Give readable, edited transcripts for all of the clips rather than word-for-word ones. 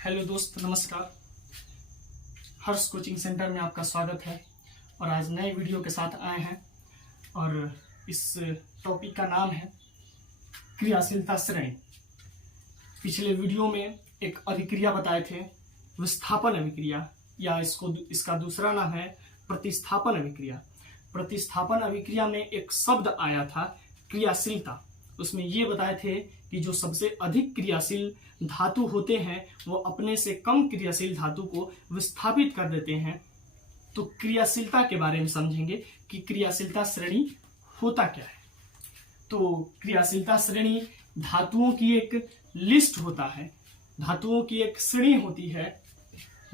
Hello दोस्त, नमस्कार। हर्ष coaching centre में आपका स्वागत है और आज नए वीडियो के साथ आए हैं और इस टॉपिक का नाम है क्रियाशीलता श्रेणी। पिछले वीडियो में एक अभिक्रिया बताए थे, विस्थापन अभिक्रिया, या इसका दूसरा नाम है प्रतिस्थापन अभिक्रिया। प्रतिस्थापन अभिक्रिया में एक शब्द आया था क्रियाशीलता। उसमें ये बताए थे कि जो सबसे अधिक क्रियाशील धातु होते हैं वो अपने से कम क्रियाशील धातु को विस्थापित कर देते हैं। तो क्रियाशीलता के बारे में समझेंगे कि क्रियाशीलता श्रेणी होता क्या है। तो क्रियाशीलता श्रेणी धातुओं की एक लिस्ट होता है, धातुओं की एक श्रेणी होती है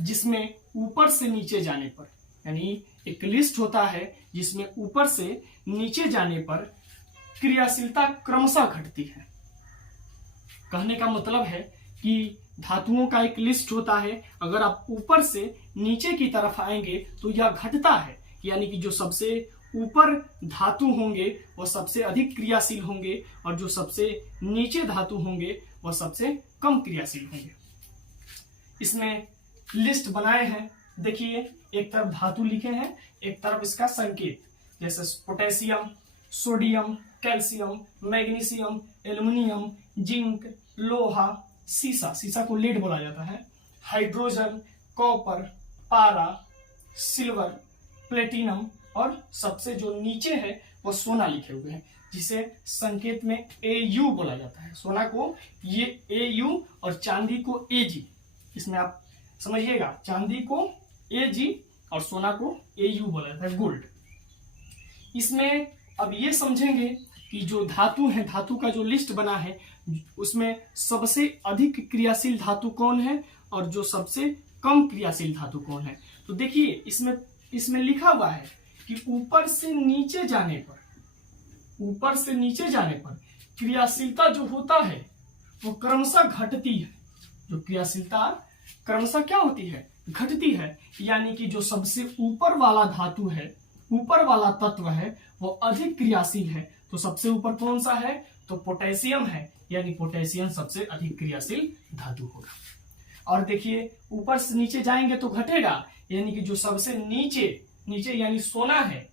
जिसमें ऊपर से नीचे जाने पर, यानी एक लिस्ट होता है जिसमें ऊपर से नीचे जाने पर क्रियाशीलता क्रमशः घटती है। कहने का मतलब है कि धातुओं का एक लिस्ट होता है, अगर आप ऊपर से नीचे की तरफ आएंगे तो यह घटता है, यानी कि जो सबसे ऊपर धातु होंगे वो सबसे अधिक क्रियाशील होंगे और जो सबसे नीचे धातु होंगे वो सबसे कम क्रियाशील होंगे। इसमें लिस्ट बनाए हैं, देखिए एक तरफ धातु लिखे हैं, एक तरफ इसका संकेत, जैसे potassium, sodium, calcium, magnesium, aluminium, zinc, लोहा, सीसा, सीसा को लेड बोला जाता है, हाइड्रोजन, कॉपर, पारा, सिल्वर, प्लेटिनम और सबसे जो नीचे है वो सोना लिखे हुए हैं, जिसे संकेत में Au बोला जाता है। सोना को ये Au और चांदी को Ag, इसमें आप समझिएगा, चांदी को Ag और सोना को Au बोला जाता है, गोल्ड। इसमें अब ये समझेंगे कि जो धातु है, धातु का जो लिस्ट बना है उसमें सबसे अधिक क्रियाशील धातु कौन है और जो सबसे कम क्रियाशील धातु कौन है। तो देखिए इसमें लिखा हुआ है कि ऊपर से नीचे जाने पर क्रियाशीलता जो होता है वो क्रमशः घटती है। जो क्रियाशीलता क्रमशः क्या होती है? घटती है, यानी कि जो सबसे ऊपर वाला धातु है, ऊपर वाला तत्व है वो अधिक क्रियाशील है। तो सबसे ऊपर कौन सा है? तो पोटेशियम है, यानी पोटेशियम सबसे अधिक क्रियाशील धातु होगा। और देखिए ऊपर से नीचे जाएंगे तो घटेगा, यानी कि जो सबसे नीचे यानी सोना है,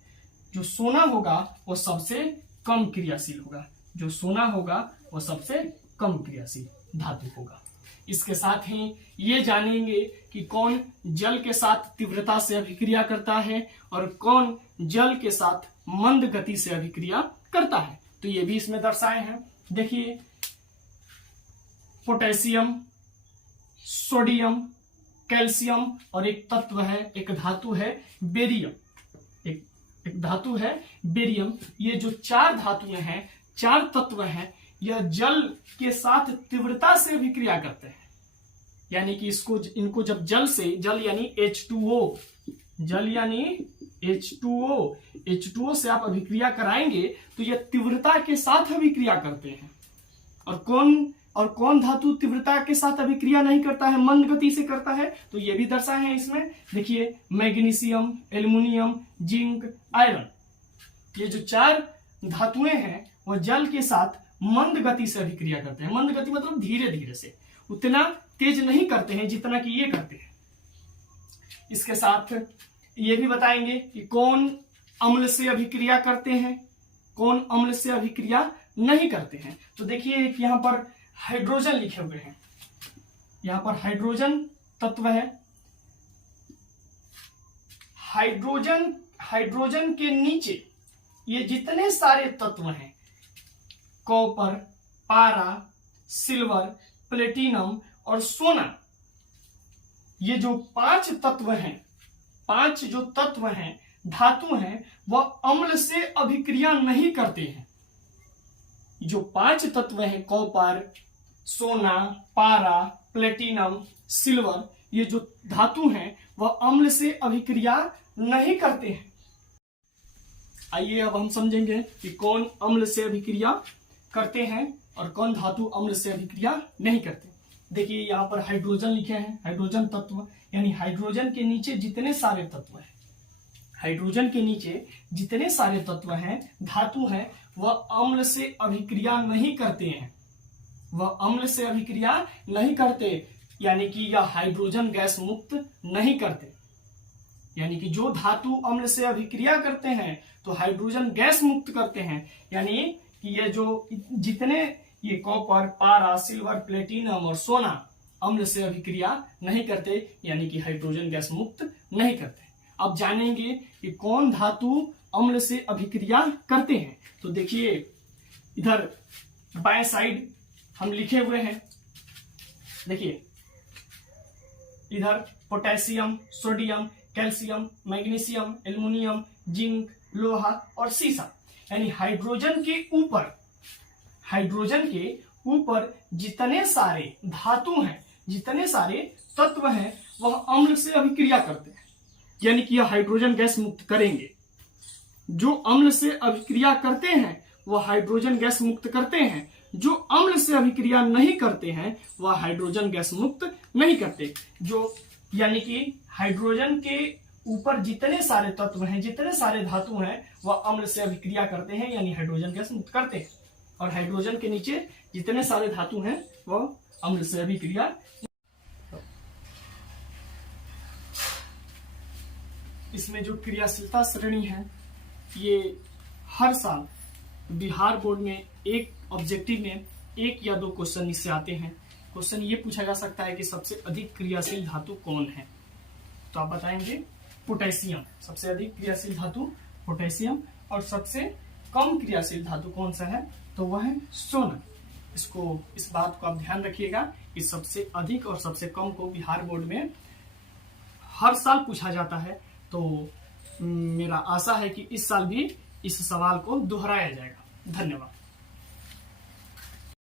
जो सोना होगा वो सबसे कम क्रियाशील होगा, जो सोना होगा वो सबसे कम क्रियाशील धातु होगा। इसके साथ ही ये जानेंगे कि कौन जल के साथ तीव्रता से अभिक्रिया करता है और कौन जल के साथ मंद गति से अभिक्रिया करता है। तो ये भी इसमें दर्शाए हैं। देखिए पोटेशियम, सोडियम, कैल्शियम और एक तत्व है, एक धातु है बेरियम, एक धातु है बेरियम। ये जो चार धातुएं हैं, चार तत्व हैं, यह जल के साथ तीव्रता से अभिक्रिया करते हैं। यानी कि इनको जब जल यानी H2O, जल यानी H2O से आप अभिक्रिया कराएंगे तो यह तीव्रता के साथ अभिक्रिया करते हैं। और कौन धातु तीव्रता के साथ अभिक्रिया नहीं करता है, मंद गति से करता है? तो ये भी दर्शाए हैं इसमें। देखिए मैग्नीशियम, एल्युमिनियम, जिंक, आयरन, ये जो चार धातुएं हैं वो जल के साथ मंद गति से अभिक्रिया करते हैं। मंद गति मतलब धीरे धीरे से, उतना तेज नहीं करते हैं जितना कि ये करते हैं। इसके साथ ये भी बताएंगे कि कौन अम्ल से अभिक्रिया करते हैं, कौन अम्ल से अभिक्रिया नहीं करते हैं। तो देखिए यहाँ पर हाइड्रोजन लिखे हुए हैं, यहाँ पर हाइड्रोजन तत्व है। हाइड्रोजन के नीचे ये जितने सारे तत्व हैं, कॉपर, पारा, सिल्वर, प्लेटिनम और सोना, ये जो पांच तत्व हैं, पांच जो तत्व हैं, धातु हैं, वह अम्ल से अभिक्रिया नहीं करते हैं। जो पांच तत्व हैं, कॉपर, सोना, पारा, प्लेटिनम, सिल्वर, ये जो धातु हैं वह अम्ल से अभिक्रिया नहीं करते हैं। आइए अब हम समझेंगे कि कौन अम्ल से अभिक्रिया करते हैं और कौन धातु अम्ल से अभिक्रिया नहीं करते। देखिए यहाँ पर हाइड्रोजन लिखे हैं, हाइड्रोजन तत्व, यानी हाइड्रोजन के नीचे जितने सारे तत्व हैं, हाइड्रोजन के नीचे जितने सारे तत्व हैं, धातु हैं, वह अम्ल से अभिक्रिया नहीं करते हैं, वह अम्ल से अभिक्रिया नहीं करते। यानी कि यह हाइड्रोजन गैस मुक्त नहीं करते। यानी कि जो धातु अम्ल से अभिक्रिया करते हैं तो हाइड्रोजन गैस मुक्त करते हैं, यानी कि ये जो जितने ये कॉपर, पारा, सिल्वर, प्लेटिनम और सोना अम्ल से अभिक्रिया नहीं करते, यानी कि हाइड्रोजन गैस मुक्त नहीं करते। अब जानेंगे कि कौन धातु अम्ल से अभिक्रिया करते हैं। तो देखिए इधर बाएं साइड हम लिखे हुए हैं, देखिए इधर potassium, sodium, calcium, magnesium, aluminium, zinc, लोहा और सीसा। यानी हाइड्रोजन के ऊपर जितने सारे धातु हैं, जितने सारे तत्व हैं, वह अम्ल से अभिक्रिया करते हैं, यानी कि यह हाइड्रोजन गैस मुक्त करेंगे। जो अम्ल से अभिक्रिया करते हैं वह हाइड्रोजन गैस मुक्त करते हैं, जो अम्ल से अभिक्रिया नहीं करते हैं वह हाइड्रोजन गैस मुक्त नहीं करते। जो यानी कि हाइड्रोजन के ऊपर जितने सारे तत्व हैं, जितने सारे धातु हैं, वह अम्ल से अभिक्रिया करते हैं, यानी हाइड्रोजन गैस मुक्त करते हैं। और हाइड्रोजन के नीचे जितने सारे धातु हैं वह अम्ल से अभिक्रिया। इसमें जो क्रियाशीलता श्रेणी है, ये हर साल बिहार बोर्ड में एक ऑब्जेक्टिव में 1 या 2 क्वेश्चन इससे आते हैं। क्वेश्चन ये पूछा जा सकता है कि सबसे अधिक क्रियाशील धातु कौन है, तो आप बताएंगे पोटेशियम। सबसे अधिक क्रियाशील धातु पोटेशियम। और सबसे कम क्रियाशील धातु कौन सा है, तो वह है सोना। इस बात को आप ध्यान रखिएगा कि सबसे अधिक और सबसे कम को बिहार बोर्ड में हर साल पूछा जाता है। तो मेरा आशा है कि इस साल भी इस सवाल को दोहराया जाएगा। धन्यवाद।